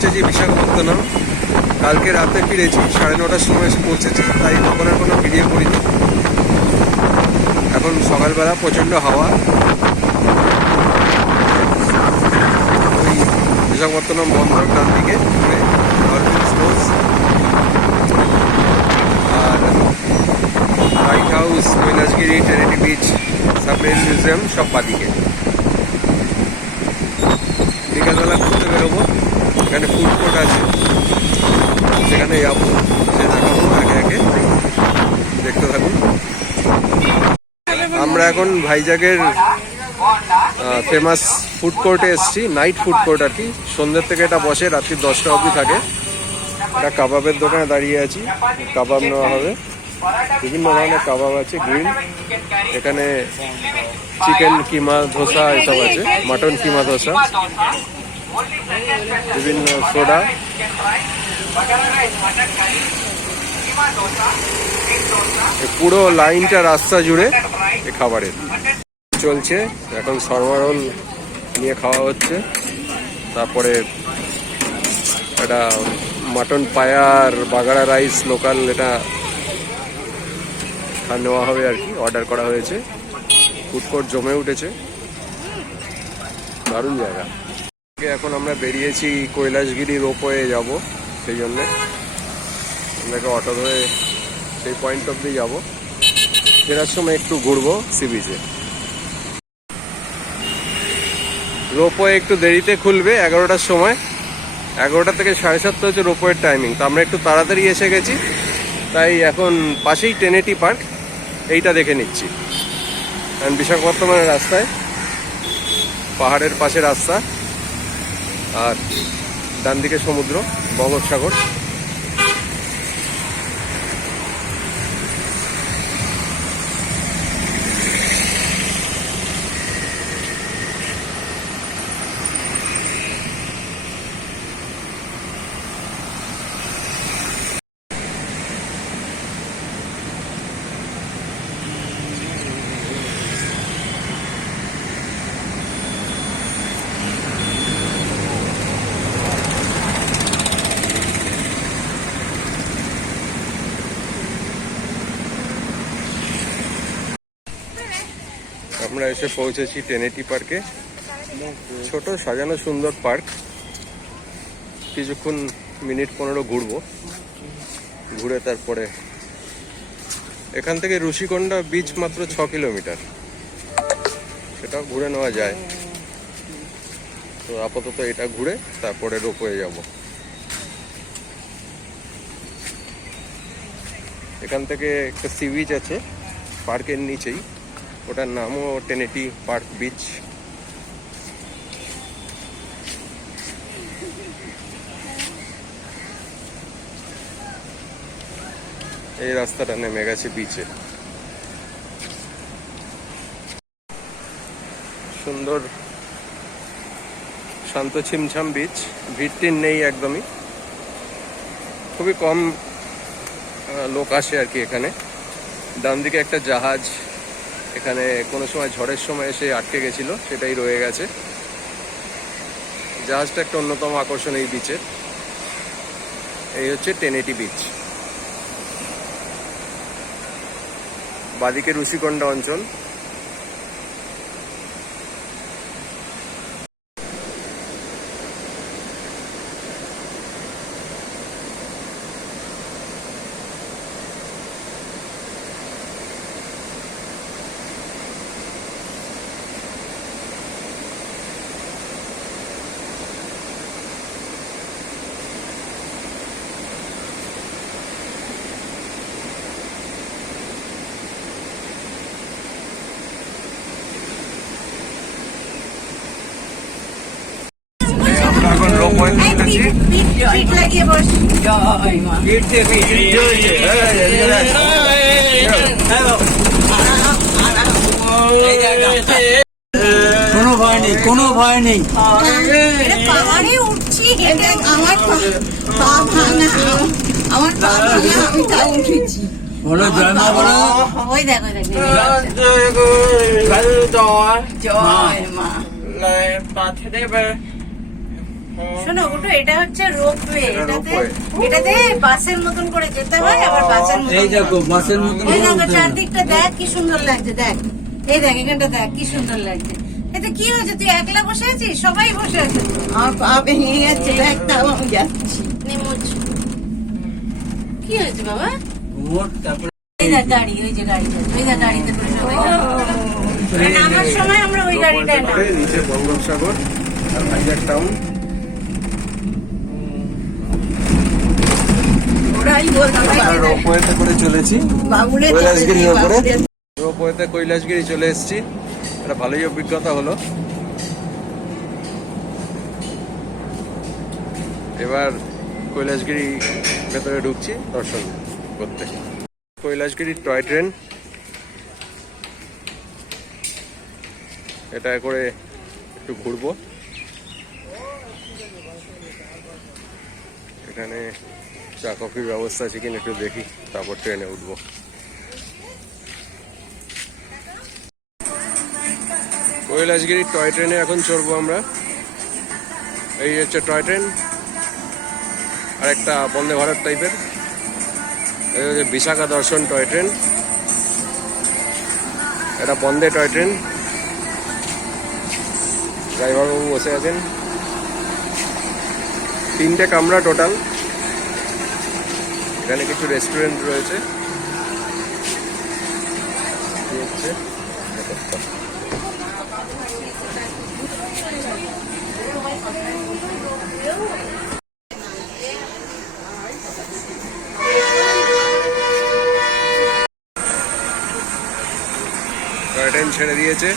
পৌঁছেছি বিশাখাপত্তনম। কালকে রাতে ফিরেছি, 9:30টার সময় এসে পৌঁছেছি, তাই তখন আর কোনো ভিডিও করিনি। এখন সকালবেলা প্রচণ্ড হাওয়া। ওই বিশাখাপত্তনম বন্দর ডান দিকে আর light house, Kailasagiri, Trinity beach, submarine museum সব বাদিকে। বিকালবেলা ঘুরতে বেরোবো, এখানে ফুড কোর্ট আছে, সেখানে যাবো, সে দেখাবো একে একে, দেখতে থাকুন। আমরা এখন ভাইজাগের ফেমাস ফুড কোর্টে এসেছি, নাইট ফুড কোর্ট আর কি। সন্ধ্যের থেকে এটা বসে, রাত্রি 10টা অবধি থাকে। এটা কাবাবের দোকানে দাঁড়িয়ে আছি, কাবাব নেওয়া হবে। বিভিন্ন ধরনের কাবাব আছে, গ্রিল। এখানে চিকেন কিমা ধোসা এসব আছে, মাটন কিমা ধোসা, বিভিন্ন সোডা। পুরো লাইনটা রাস্তা জুড়ে এই খাবারের চলছে। এখন শর্মা রোল নিয়ে খাওয়া হচ্ছে, তারপরে একটা মাটন পায়ার বাগাড়া রাইস লোকাল, এটা নেওয়া হবে আর কি, অর্ডার করা হয়েছে। ফুড কোর্ট জমে উঠেছে, দারুণ জায়গা। এখন আমরা বেরিয়েছি কৈলাসগিরি রোপওয়ে যাব, সেই জন্যে আপনাকে অটো ধরে সেই পয়েন্ট অব্দি যাব। ফেরার সময় একটু ঘুরবো সি বিচে। রোপওয়ে একটু দেরিতে খুলবে, 11টার সময়। 11টা থেকে 7:30 হচ্ছে রোপওয়ের টাইমিং। তো আমরা একটু তাড়াতাড়ি এসে গেছি, তাই এখন পাশেই ট্রিনিটি পার্ক, এইটা দেখে নিচ্ছি। কারণ বিশাখাপত্তনমের রাস্তায়, পাহাড়ের পাশে রাস্তা, আর ডান দিকে সমুদ্র, বঙ্গোপসাগর। আমরা এসে পৌঁছেছি ট্রিনিটি পার্কে। ছোট সাজানো সুন্দর পার্ক। কিছুক্ষণ মিনিট 15 ঘুরবো, ঘুরে তারপরে এখান থেকে ঋষিকোন্ডা বিচ মাত্র 6 কিলোমিটার, সেটাও ঘুরে নেওয়া যায়। তো আপাতত এটা ঘুরে তারপরে রোপওয়ে যাব। এখান থেকে একটা সি বিচ আছে পার্কের নিচেই, ওটার নামও ট্রিনিটি পার্ক বিচ। এই রাস্তাটা নেমে গেছে বিচে। সুন্দর শান্ত ছিমছাম বিচ, ভিড় নেই একদমই, খুবই কম লোক আসে আর কি এখানে। ডান দিকে একটা জাহাজ, এখানে কোনো সময় ঝড়ের সময় এসে আটকে গেছিল, সেটাই রয়ে গেছে। জাহাজটা একটা অন্যতম আকর্ষণ এই বিচের। এই হচ্ছে ট্রিনিটি বিচ। বাদিকে ঋষিকোন্ডা অঞ্চল। কোনো ভয় নেই, কোনো ভয় নেই। পাহাড়ে উঠছি, আমার পা ভাঙা, আমার পা ভাঙা, আমি তাও উঠেছি। বলো জয় মা, বলো। ওই দেখো জয় জয় মা। শোনো ওটা এটা হচ্ছে রোপওয়ে, এটা এটাতে ropeway। এটাতে বাসের মতন করে যেতে হয়, আবার বাসের মতন এই দেখো বাসের মতন ওই দেখো উঠতে হবে। চারদিকটা দেখ কি সুন্দর লাগছে, দেখ এই দেখ এখানটা দেখ কি সুন্দর লাগছে। এতে কি হয়েছে, তুই একলা বসে আছিস? সবাই বসে আছে। আমার পা ভেঙে গেছে, একটাও আমি যাচ্ছি। নেমুচ কি হয়েছে বাবা? ঘুমোট, তারপরে এই দেখ গাড়ি, ওই যে গাড়িটা, ওই দেখ গাড়িতে করে সবাই যাবে। নামার সময় আমরা ওই গাড়িটায় নাম। নিচে বঙ্গোপসাগর আর ভাইজাগ টাউন। ওরাই বলতো রোপওয়েতে করে চলেছি, বাবুরে কৈলাসগিরির ওপরে। বাবুরে রোপওয়েতে কৈলাসগিরি চলে এসেছি, একটা ভালোই অভিজ্ঞতা হলো। এবার কৈলাসগিরি ভেতরে ঢুকছি দর্শন করতে। কৈলাসগিরি টয় ট্রেন, এটা করে একটু ঘুরবো। এখানে চা কফির ব্যবস্থা আছে কিনা একটু দেখি, তারপর ট্রেনে উঠবো। কৈলাসগিরি টয় ট্রেনে এখন চড়বো আমরা। এই হচ্ছে টয় ট্রেন, আর একটা বন্দে ভারত টাইপের। এই হচ্ছে বিশাখা দর্শন টয় ট্রেন, এটা বন্দে টয় ট্রেন। ড্রাইভার বাবু বসে আছেন, 3টে কামরা টোটাল। এখানে কিছু রেস্টুরেন্ট রয়েছে। এই হচ্ছে টয় ট্রেন ছেড়ে দিয়েছে।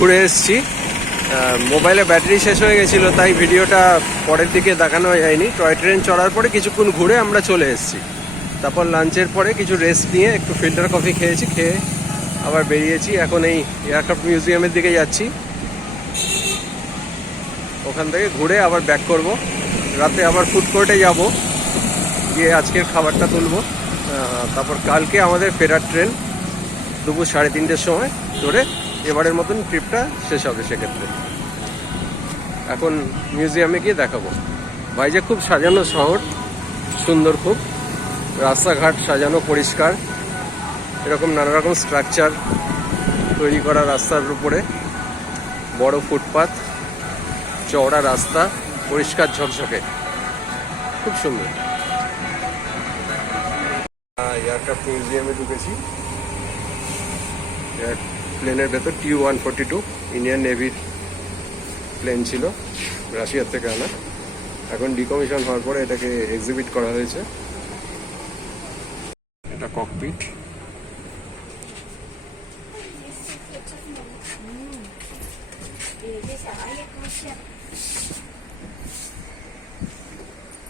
ঘুরে এসেছি। মোবাইলে ব্যাটারি শেষ হয়ে গেছিলো, তাই ভিডিওটা পরের দিকে দেখানো যায়নি। টয় ট্রেন চড়ার পরে কিছুক্ষণ ঘুরে আমরা চলে এসেছি। তারপর লাঞ্চের পরে কিছু রেস্ট নিয়ে একটু ফিল্টার কফি খেয়েছি, খেয়ে আবার বেরিয়েছি। এখন এই এয়ারক্রাফট মিউজিয়ামের দিকে যাচ্ছি, ওখান থেকে ঘুরে আবার ব্যাক করব। রাতে আবার ফুড কোর্টে যাব, গিয়ে আজকের খাবারটা তুলব। তারপর কালকে আমাদের ফেরার ট্রেন দুপুর 3:30-টের সময় ধরে এবারের মতন ট্রিপটা শেষ হবে। সেক্ষেত্রে এখন মিউজিয়ামে গিয়ে দেখাবো। ভাইজ্যাগ খুব সাজানো শহর, সুন্দর খুব, রাস্তাঘাট সাজানো পরিষ্কার, এরকম নানা রকম স্ট্রাকচার তৈরি করা রাস্তার উপরে, বড় ফুটপাথ, চওড়া রাস্তা, পরিষ্কার ঝকঝকে, খুব সুন্দর। এয়ারক্রাফট মিউজিয়ামে ঢুকেছি। প্লেনের ভেতর Tu-142 ইন্ডিয়ান নেভির প্লেন ছিল, রাশিয়ার থেকে আনা। এখন ডিকমিশন হওয়ার পরে এটাকে এক্সিবিট করা হয়েছে। এটা ককপিট।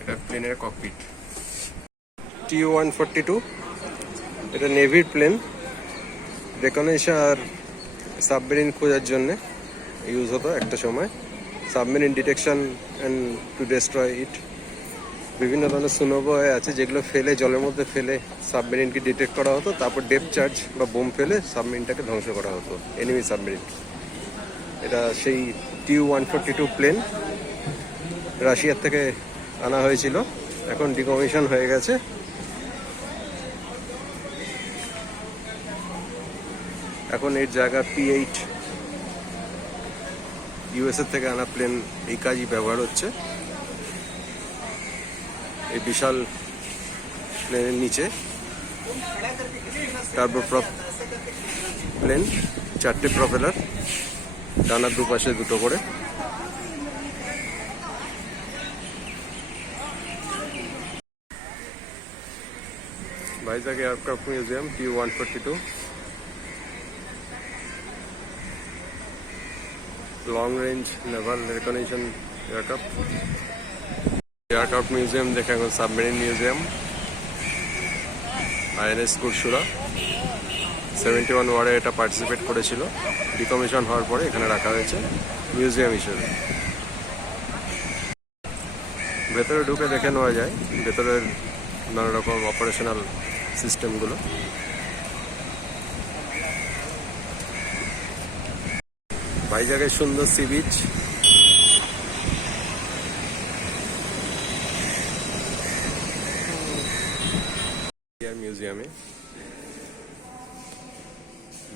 এটা প্লেনের ককপিট। Tu-142 এটা নেভির প্লেন, রেকগনিশন আর সাবমেরিন খোঁজার জন্য ইউজ হতো একটা সময়। Submarine detection and to destroy it. বিভিন্ন ধরনের সুনোবয় আছে যেগুলো ফেলে, জলের মধ্যে ফেলে সাবমেরিনকে ডিটেক্ট করা হতো, তারপর ডেপ চার্জ বা বোম ফেলে সাবমেরিনটাকে ধ্বংস করা হতো, এনিমি সাবমেরিন। এটা সেই Tu-142 প্লেন রাশিয়ার থেকে আনা হয়েছিল, এখন ডিকমিশন হয়ে গেছে। এখন এর জায়গা P8 ইউএসএ থেকে আনা প্লেন এই কাজই ব্যবহার হচ্ছে। এই বিশাল প্লেনের নিচে টার্বোপ্রপ প্লেন, 4টে প্রপেলার, ডানার দুপাশে 2টো করে। Vizag aircraft museum Tu-142 long range Naval recognition aircraft museum দেখে এখন সাবমেরিন মিউজিয়াম। INS কুরশুরা 71 ওয়ারে এটা পার্টিসিপেট করেছিল, ডিকমিশন হওয়ার পরে এখানে রাখা হয়েছে মিউজিয়াম হিসেবে। ভেতরে ঢুকে দেখে নেওয়া যায় ভেতরের নানা রকম অপারেশনাল সিস্টেমগুলো। ভাইজাগের সুন্দর সি বিচ, মিউজিয়ামে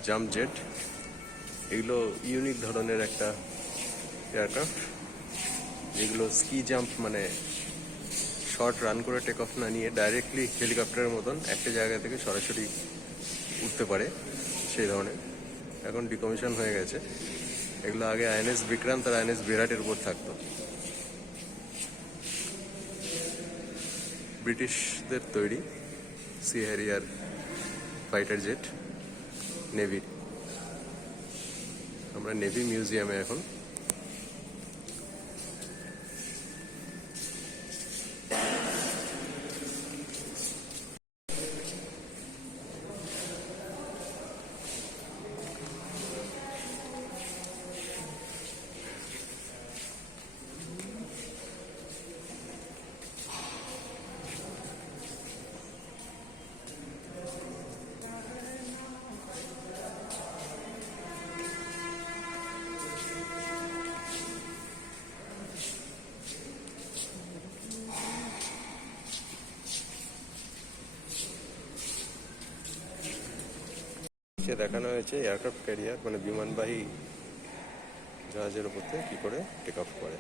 জাম্প জেট, এগুলো ইউনিক ধরনের একটা এয়ারক্রাফট, যেগুলো স্কি জাম্প মানে শর্ট রান করে টেক অফ না নিয়ে ডাইরেক্টলি হেলিকপ্টারের মতন একটা জায়গা থেকে সরাসরি উঠতে পারে, সেই ধরনের। এখন ডিকমিশন হয়ে গেছে। এগুলো আগে INS বিক্রান্ত আর INS বিরাটের উপর থাকতো। ব্রিটিশদের তৈরি সি হ্যারিয়ার ফাইটার জেট, নেভির। আমরা নেভি মিউজিয়ামে এখন। দেখানো হয়েছে এয়ারক্রাফট ক্যারিয়ার মানে বিমানবাহী জাহাজের উপর থেকে কি করে টেক অফ করে।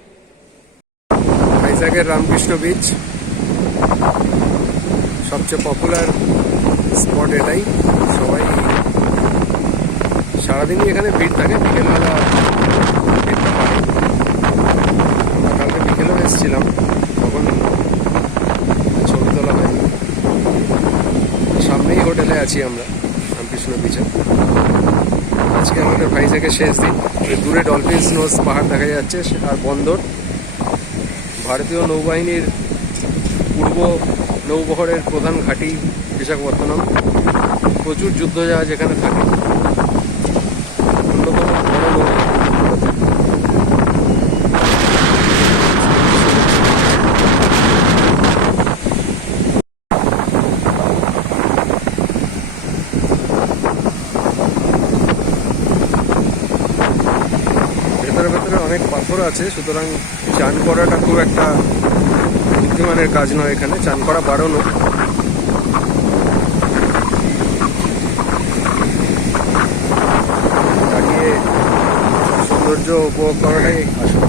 ভাইজাগের রামকৃষ্ণ বিচ সবচেয়ে পপুলার স্পট এটাই। সবাই সারাদিনই এখানে ভিড় থাকে, বিকেলবেলা ভিড়টা পারে। আমরা কালকে বিকেলেও এসেছিলাম, তখন ছবি তোলা হয়নি। সামনেই হোটেলে আছি আমরা রামকৃষ্ণ বিচে। আজকে আমাদের ভাইজাগের শেষ দিন। দূরে ডলফিনস নোজ পাহাড় দেখা যাচ্ছে আর বন্দর। ভারতীয় নৌবাহিনীর পূর্ব নৌবহরের প্রধান ঘাঁটি বিশাখাপত্তনম। প্রচুর যুদ্ধজাহাজ এখানে থাকে। অন্যতম বড় ভেতরে অনেক পাথর আছে, সুতরাং চান করাটা খুব একটা বুদ্ধিমানের কাজ নয়। এখানে চান করা বারণও। সৌন্দর্য উপভোগ করাটাই আসল।